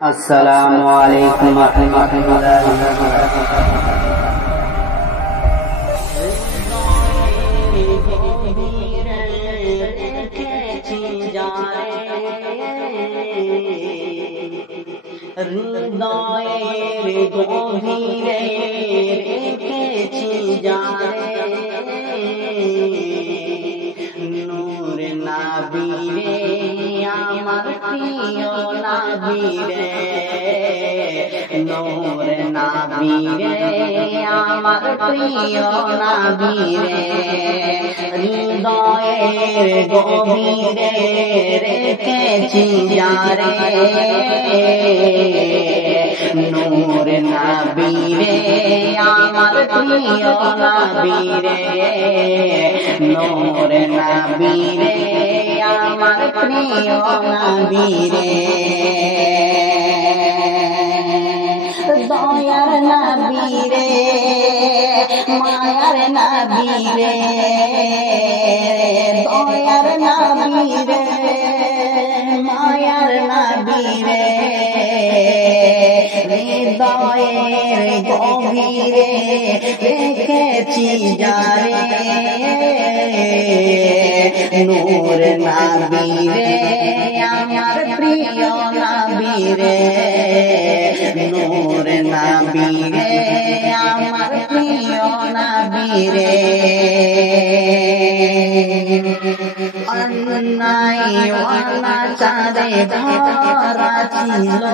আসসালামু আলাইকুম ওয়া রাহমাতুল্লাহি ওয়া বারাকাতুহু। হৃদয়ের গভীরে রেখেছি জারে নূর নবীরে আমার প্রিয় নবীরে নূর নবীরে আমার প্রিয় নবীরে হৃদয়ের গভীরে রেখেছি জারে নূর নবীরে আমার প্রিয় নবীরে নূর নবীরে আমার প্রিয় নবীরে দয়ার নবীরে মায়ার নবীরে দয়ার নবীরে মায়ার নবীরে হৃদয়ের গভীরে রেখেছি জারে নূর নবীরে আমার প্রিয় নবীরে নূর নবীরে আমার প্রিয় নবীরে অন্যায় অনাচারে ভরা ছিল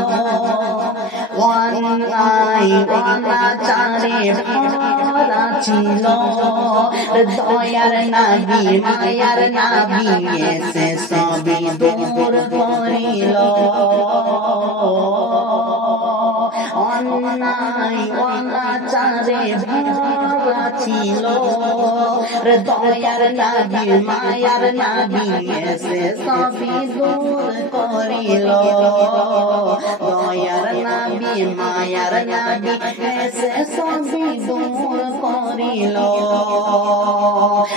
অন্যায় অনাচারে ভরা ছিল দয়ার নবী মায়ার নবী এসে সবই দূর করিল অন্যায় অনাচারে ভরা ছিল দয়ার নবী মায়ার নবী এসে সবই দূর করিল দয়ার নবী মায়ার নবী এসে সবই দূর করিল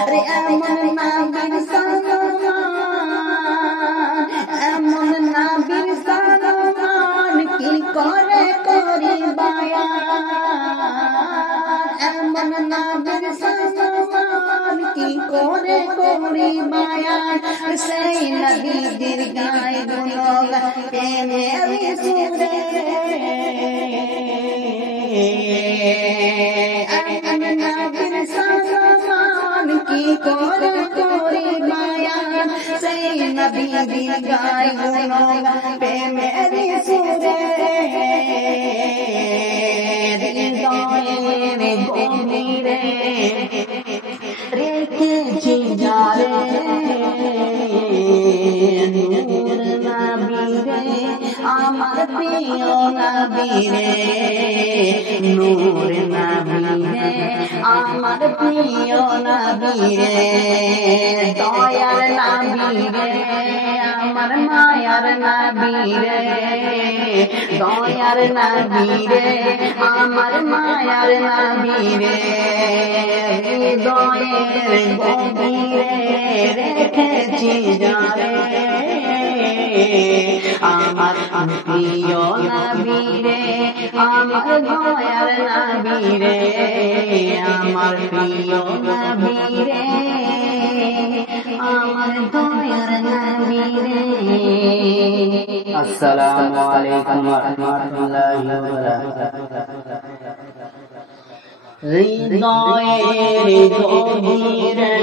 রে এমন নবীর সালাম এমন নবীর সালাম কি করে করি বায়ান এমন নবীর সালাম কি করে করি বায়ান সেই নবীর গায়ে গুণগান প্রেমের সুরে এমন নবীর সালাম কি করে করি বায়ান সেই নবীর গায়ে গুণগান প্রেমের সুরে হৃদয়ের গভীরে রেখেছি জারে নূর নবীরে আমার প্রিয় নবীরে নূর নবীরে আমার প্রিয় নবীরে দয়ার নবীরে আমার মায়ার নবীরে দয়ার নবীরে আমার মায়ার নবীরে হৃদয়ের গভীরে রেখেছি জারে আমার প্রিয় নবীরে আমার দয়ার নবীরে আমার প্রিয় নবীরে আমার দয়ার নবীরে আসসালামু আলাইকুম ওয়া রাহমাতুল্লাহি ওয়া বারাকাতুহু। হৃদয়ের গভীরে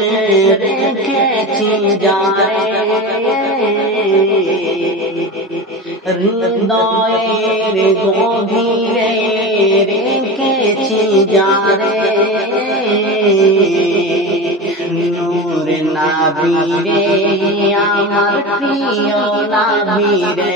রেখেছি জারে হৃদয়ের গভীরে রেখেছি জারে নূর নবীরে আমার প্রিয় নবীরে